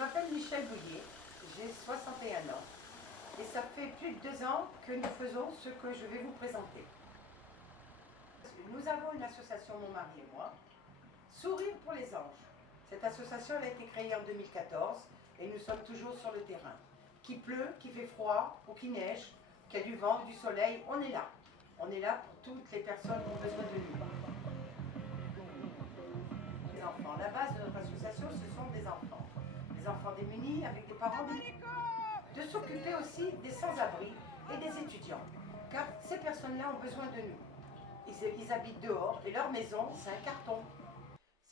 m'appelle Michel Bouillet, j'ai 61 ans et ça fait plus de 2 ans que nous faisons ce que je vais vous présenter. Nous avons une association, mon mari et moi, Sourire pour les anges. Cette association elle a été créée en 2014 et nous sommes toujours sur le terrain. Qu'il pleut, qu'il fait froid ou qu'il neige, qu'il y a du vent ou du soleil, on est là. On est là pour toutes les personnes qui ont besoin de nous. Les enfants. La base de notre association, ce sont des enfants. Des enfants démunis avec des parents démunis. De s'occuper aussi des sans-abri et des étudiants. Car ces personnes-là ont besoin de nous. Ils habitent dehors et leur maison, c'est un carton.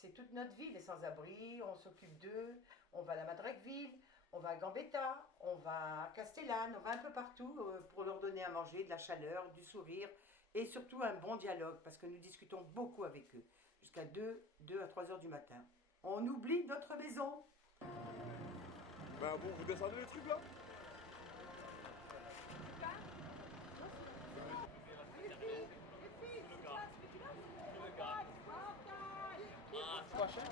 C'est toute notre vie, les sans-abri, on s'occupe d'eux, on va à la Madrecville, on va à Gambetta, on va à Castellane, on va un peu partout pour leur donner à manger, de la chaleur, du sourire et surtout un bon dialogue parce que nous discutons beaucoup avec eux jusqu'à 2 à 3 heures du matin. On oublie notre maison. Ben bon, vous descendez les trucs là? Pas cher.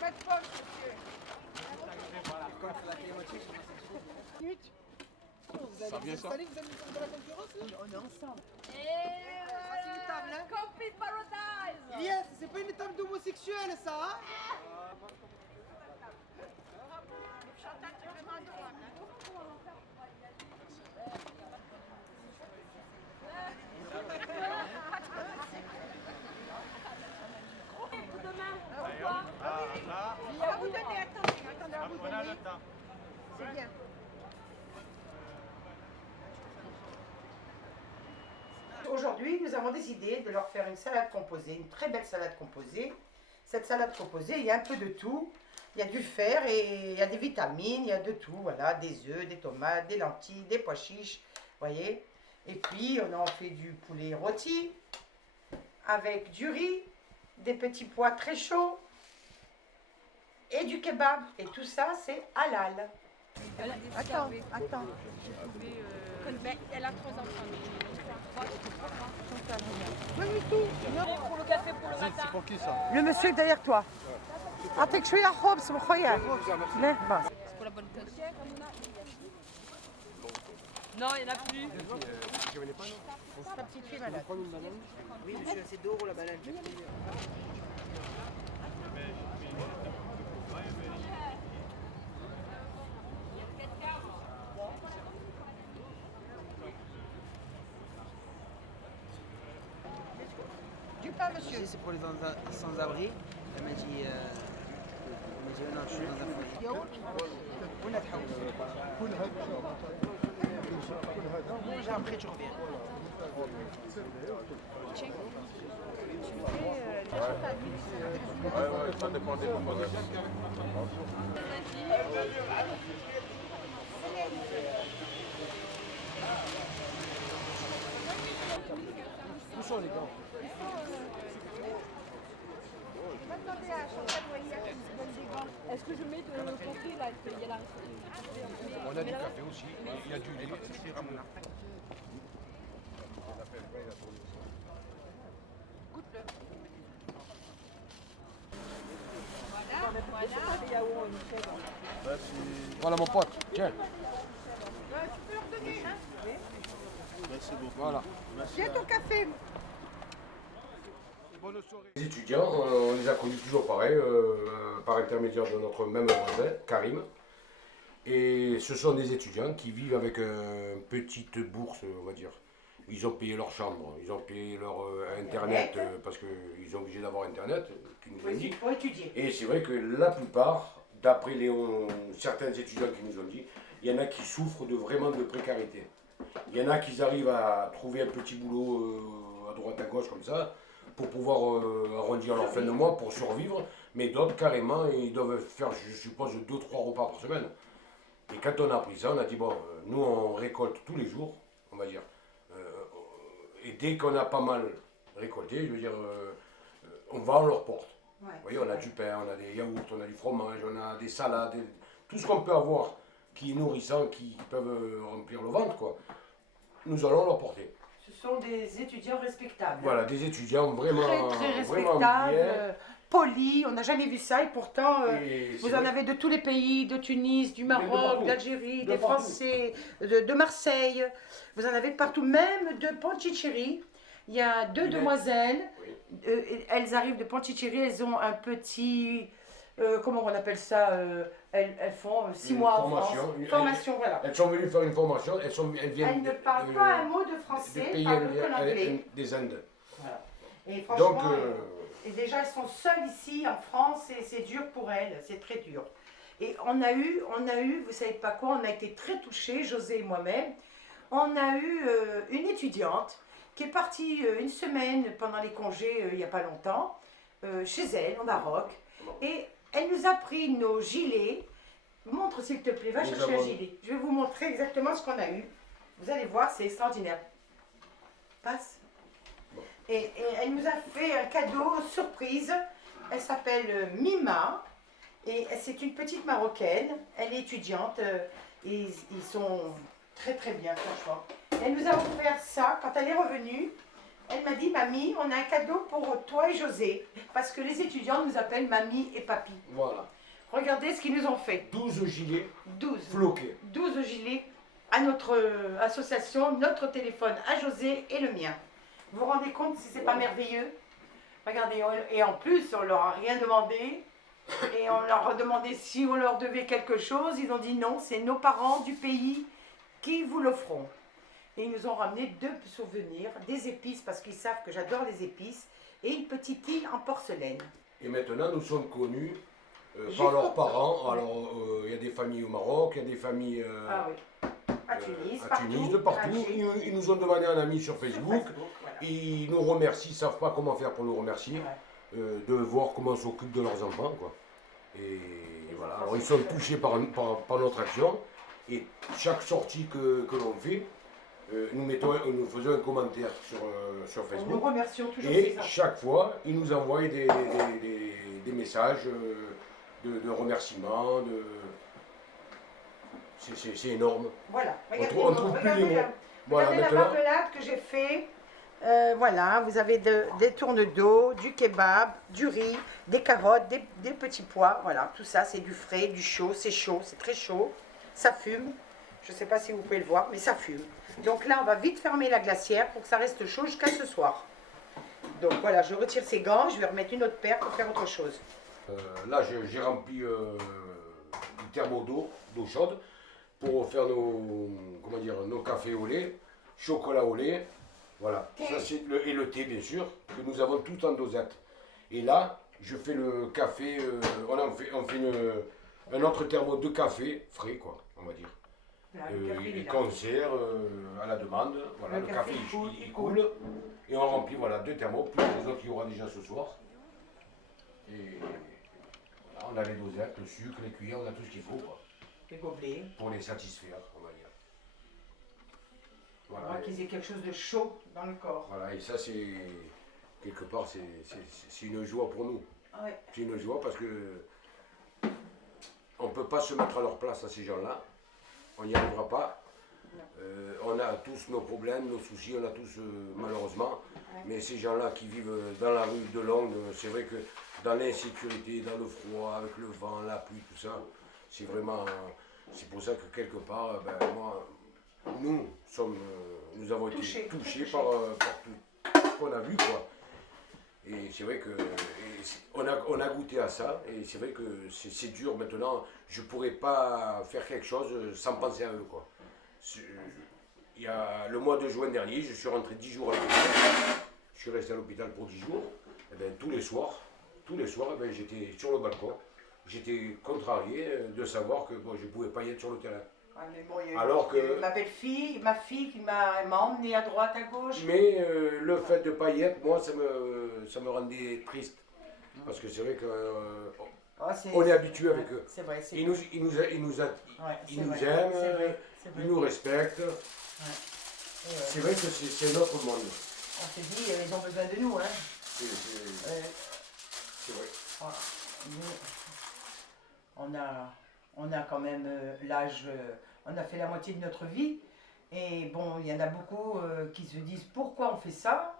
Pas de poche, monsieur. Vous allez vous installer, vous allez nous faire de la concurrence là? On est ensemble. C'est une table, hein? Complete paradise! Yes, c'est pas une table d'homosexuel ça, hein? À vous donner, attendez, à vous donner. C'est bien. Aujourd'hui, nous avons décidé de leur faire une salade composée, une très belle salade composée. Cette salade composée, il y a un peu de tout. Il y a du fer et il y a des vitamines, il y a de tout. Voilà, des œufs, des tomates, des lentilles, des pois chiches, voyez. Et puis, on en fait du poulet rôti avec du riz, des petits pois très chauds et du kebab. Et tout ça, c'est halal. Attends. Elle a 3 enfants. Pour le café pour le matin. C'est pour qui ça? Le monsieur derrière toi. أعطيك شوية خبز بخويا. لا بس. C'est pour la bonne cause. Non, il n'y en a plus. Ta petite fille malade. Oui, monsieur, c'est 2 € la banane. Du pain, monsieur. C'est pour les sans-abri. Elle m'a dit, non, je suis dans un foyer. Yaourt. Bon, j'ai appris, je reviens. Ouais, ça dépend des propositions. Où sont les gars? Attendez à Chantal Moya qui se donne des gants. Est-ce que je mets de côté là? Il y a la On a du café aussi, il y a du lait. Voilà mon pote, tiens. Tu peux leur donner, hein? Merci beaucoup. Voilà. Viens ton café. Bonne soirée. Les étudiants, on les a connus toujours pareil, par intermédiaire de notre même voisin, Karim. Et ce sont des étudiants qui vivent avec une petite bourse, on va dire. Ils ont payé leur chambre, ils ont payé leur internet, parce qu'ils sont obligés d'avoir internet, qui nous ont dit. Pour étudier. Et c'est vrai que la plupart, d'après certains étudiants qui nous ont dit, il y en a qui souffrent vraiment de précarité. Il y en a qui arrivent à trouver un petit boulot à droite à gauche comme ça, pour pouvoir arrondir leur fin de mois, pour survivre, mais d'autres carrément, ils doivent faire, je suppose, 2-3 repas par semaine. Et quand on a appris ça, on a dit, bon, nous on récolte tous les jours, on va dire, et dès qu'on a pas mal récolté, je veux dire, on va, on leur porte. Ouais. Vous voyez, on a du pain, on a des yaourts, on a du fromage, on a des salades, tout ce qu'on peut avoir qui est nourrissant, qui peuvent remplir le ventre, quoi. Nous allons leur porter. Ce sont des étudiants respectables. Voilà, des étudiants vraiment, Très vraiment respectables, bien. polis, on n'a jamais vu ça et pourtant Et vous c'est en vrai. avez de tous les pays, de Tunis, du de Maroc, partout. d'Algérie, De des partout. Français, de Marseille, vous en avez de partout, même de Pondicherry. Il y a deux Il est- demoiselles, Oui. elles arrivent de Pondicherry, elles ont un petit, comment on appelle ça, elles font 6 Une mois en formation, France. une- Formation, voilà. Elles sont venues faire une formation, elles viennent Elles ne parlent pas un mot de français, de pays parlent que l'anglais. des Indes. Voilà. Et franchement, Donc, et déjà elles sont seules ici en France et c'est dur pour elles, c'est très dur. Et on a eu, vous savez pas quoi, on a été très touchés, José et moi-même. On a eu une étudiante qui est partie une semaine pendant les congés il n'y a pas longtemps, chez elle au Maroc. Et elle nous a pris nos gilets. Montre s'il te plaît, va Nous chercher un avons- gilet. Je vais vous montrer exactement ce qu'on a eu. Vous allez voir, c'est extraordinaire. Passe. Et elle nous a fait un cadeau surprise. Elle s'appelle Mima. Et c'est une petite Marocaine. Elle est étudiante. Et ils sont très très bien, franchement. Elle nous a offert ça quand elle est revenue. Elle m'a dit, Mamie, on a un cadeau pour toi et José. Parce que les étudiants nous appellent Mamie et Papy. Voilà. Regardez ce qu'ils nous ont fait. 12 gilets 12. floqués. 12 gilets à notre association, notre téléphone à José et le mien. Vous vous rendez compte si c'est pas merveilleux? Regardez, et en plus, on leur a rien demandé. Et on leur a demandé si on leur devait quelque chose. Ils ont dit non, c'est nos parents du pays qui vous l'offront. Et ils nous ont ramené 2 souvenirs, des épices, parce qu'ils savent que j'adore les épices, et une petite île en porcelaine. Et maintenant, nous sommes connus Juste par leurs pour- parents. Alors, il y a des familles au Maroc, il y a des familles Ah oui, à Tunis, à partout. Tunis, de partout. Alger, Ils nous ont demandé un ami sur sur Facebook. voilà. Ils nous remercient, ils ne savent pas comment faire pour nous remercier, Ouais. de voir comment on s'occupe de leurs enfants. Quoi. Et voilà, enfants alors, ils sont sont touchés par notre action. Et chaque sortie que l'on fait, nous faisons un commentaire sur Nous Facebook. remercions toujours Et ces enfants. chaque fois, ils nous envoient des messages de remerciements. C'est énorme. Voilà, regardez, on trouve plus les mots. Voilà, regardez la maintenant, marmelade que j'ai fait. Voilà, vous avez des tournes d'eau, du kebab, du riz, des carottes, des petits pois. Voilà, tout ça, c'est du frais, du chaud, c'est très chaud. Ça fume. Je ne sais pas si vous pouvez le voir, mais ça fume. Donc là, on va vite fermer la glacière pour que ça reste chaud jusqu'à ce soir. Donc voilà, je retire ces gants, je vais remettre une autre paire pour faire autre chose. là, j'ai rempli du thermo d'eau chaude pour faire nos cafés au lait, chocolat au lait. Voilà, ça, et le thé bien sûr, que nous avons tout en dosette. Et là, je fais le café, on fait un autre thermo de café frais, quoi, on va dire. Là, le café, il est Il là. concert à la demande, voilà, Le le café, café il coule. Et on remplit voilà, 2 thermos, plus les autres qu'il y aura déjà ce soir. Et voilà, on a les dosettes, le sucre, les cuillères, on a tout ce qu'il faut quoi, Les gobelets. pour les satisfaire, on va dire. On voit Voilà, qu'ils aient quelque chose de chaud dans le corps. voilà, et ça c'est, quelque part, c'est une joie pour nous. Ah ouais. C'est une joie parce que on ne peut pas se mettre à leur place à ces gens-là. On n'y arrivera pas. On a tous nos problèmes, nos soucis, on a tous malheureusement. Ouais. Mais ces gens-là qui vivent dans la rue de Londres, c'est vrai que dans l'insécurité, dans le froid, avec le vent, la pluie, tout ça, c'est vraiment. C'est pour ça que quelque part, moi, nous avons Touchés, été touchés touchés. par tout ce qu'on a vu, quoi. Et c'est vrai que on a goûté à ça, et c'est vrai que c'est dur maintenant. Je ne pourrais pas faire quelque chose sans penser à eux, quoi. Il y a le mois de juin dernier, je suis rentré 10 jours à l'hôpital. Je suis resté à l'hôpital pour 10 jours. Et bien, tous les soirs, eh bien, j'étais sur le balcon. J'étais contrarié de savoir que bon, je ne pouvais pas y être sur le terrain. Ah, mais bon, il y a eu- Alors que- ma belle-fille, ma fille qui m'a emmenée à droite, à gauche. Mais le fait de ne pas y être, moi, ça me rendait triste. Parce que c'est vrai que Oh, on est habitué avec eux. C'est vrai, c'est Ils vrai. nous Ouais, ils c'est nous vrai, aiment, c'est vrai, c'est vrai. ils nous respectent. Ouais. C'est vrai que c'est notre monde. On s'est dit, ils ont besoin de nous, hein. C'est c'est vrai. Voilà. Nous, on a quand même l'âge, on a fait la moitié de notre vie. Et bon, il y en a beaucoup qui se disent pourquoi on fait ça.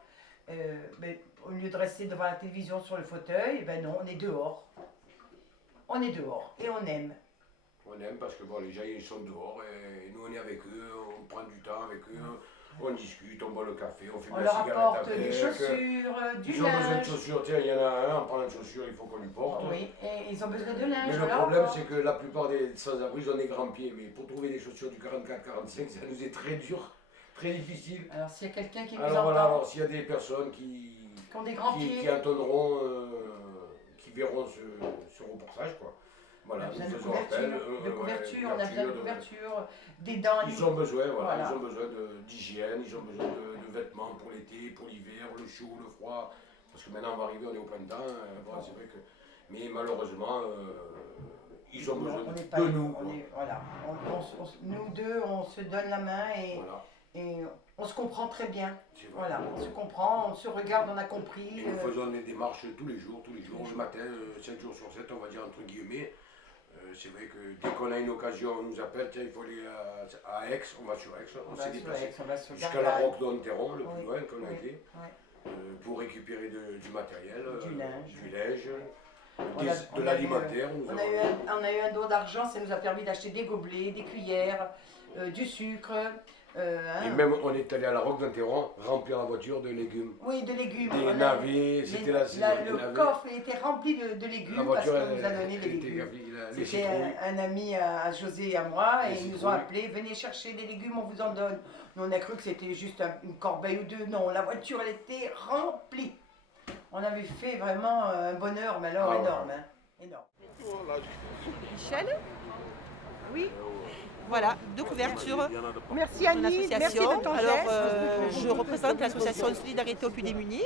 Mais au lieu de rester devant la télévision sur le fauteuil, eh ben non, on est dehors. On est dehors et on aime. On aime parce que bon, les gens ils sont dehors et nous on est avec eux, on prend du temps avec eux, on discute, on boit le café, on fume On la leur cigarette apporte avec. des chaussures, du Ils ont besoin de linge. chaussures, tiens, il y en a un, en parlant de chaussures, il faut qu'on lui porte. Oui, et ils ont besoin de linge. Mais le on leur problème, apporte. c'est que la plupart des sans-abri, ils ont des grands pieds. Mais pour trouver des chaussures du 44-45, ça nous est très dur, très difficile. Alors s'il y a quelqu'un qui nous Alors voilà, entend, alors s'il y a des personnes qui ont des grands pieds, entendront, qui verront ce reportage, quoi. Voilà, on a besoin nous de faisons couverture, appel, on a besoin de couverture, des dents. Ils ont besoin, voilà, Voilà. ils ont besoin d'hygiène, ils ont besoin de vêtements pour l'été, pour l'hiver, le chaud, le froid. Parce que maintenant on va arriver, on est au printemps, bon, c'est vrai que. Mais malheureusement, ils ont besoin On n'est de pas- nous. on quoi. est- voilà. Nous deux, on se donne la main Voilà. et on se comprend très bien. C'est vrai. Voilà, on se comprend, on se regarde, on a compris. Et nous faisons des démarches tous les jours, le matin, 7 jours sur 7, on va dire entre guillemets. C'est vrai que dès qu'on a une occasion, on nous appelle, tiens, il faut aller à Aix, on va sur Aix, on s'est déplacé jusqu'à la Roque d'Onteron, le plus loin qu'on a été, pour récupérer du matériel, du linge, de l'alimentaire. On a eu un don d'argent, ça nous a permis d'acheter des gobelets, des cuillères, du sucre. Et même on est allé à la Roque d'Onteron remplir la voiture de légumes. Oui, de légumes. Des navets, c'était la saison des Le navets. coffre il était rempli de légumes La parce voiture, qu'on nous a donné des elle était légumes. remplie, les C'était citrouilles. un ami à José et à moi Les et ils nous ont citrouilles. appelés, venez chercher des légumes, on vous en donne. Nous on a cru que c'était juste une corbeille ou deux. Non, la voiture elle était remplie. On avait fait vraiment un bonheur, mais alors Ah ouais. énorme. Hein, énorme. Michel. Oui. Voilà, de couverture. Merci Mon Annie, merci association. de ton Alors, geste. je représente l'association Solidarité aux plus démunis.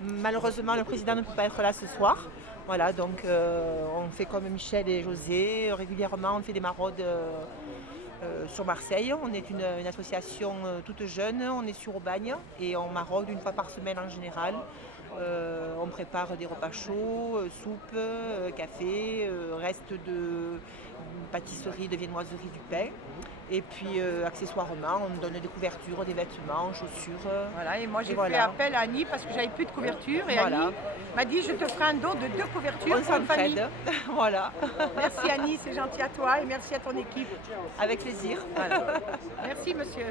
Malheureusement, le président ne peut pas être là ce soir. Voilà, donc on fait comme Michel et José. Régulièrement, on fait des maraudes sur Marseille. On est une association toute jeune. On est sur Aubagne et on maraude une fois par semaine en général. On prépare des repas chauds, soupe, café, restes de pâtisserie, de viennoiserie, du pain. Et puis accessoirement, on donne des couvertures, des vêtements, chaussures. Voilà, et moi j'ai Et fait voilà. appel à Annie parce que j'avais plus de couverture et Voilà. Annie m'a dit je te ferai un don de 2 couvertures On pour une famille. s'entraide. Voilà, Merci Annie, c'est gentil à toi et merci à ton équipe. avec plaisir. Merci monsieur.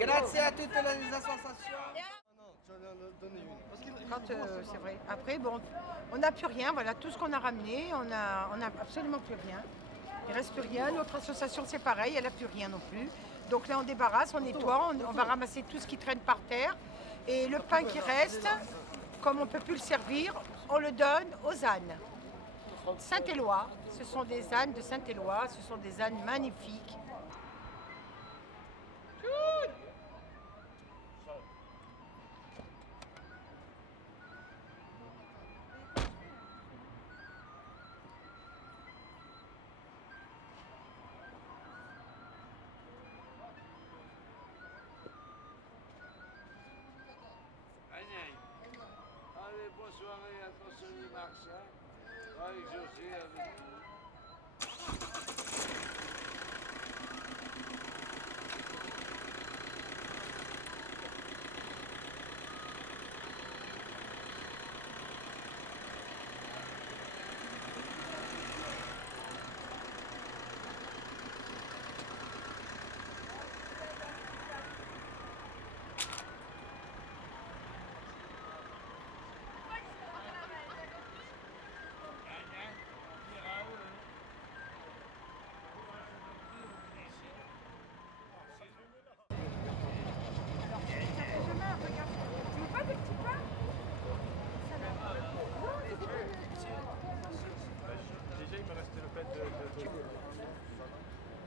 Grazie a toutes les associations. Quand, c'est vrai. Après, bon, on n'a plus rien. Voilà, tout ce qu'on a ramené, on a absolument plus rien. Il reste plus rien. Notre association, c'est pareil, elle n'a plus rien non plus. Donc là, on débarrasse, on nettoie, on va ramasser tout ce qui traîne par terre. Et le pain qui reste, comme on ne peut plus le servir, on le donne aux ânes. Saint-Éloi, ce sont des ânes de Saint-Éloi, ce sont des ânes magnifiques. Allez, bonne soirée, attention du Mars, hein. Avec José, avec vous.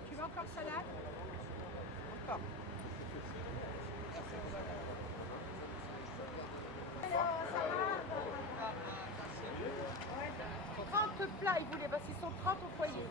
Tu veux encore salade? ils voulaient, parce qu'ils sont 30 au foyer.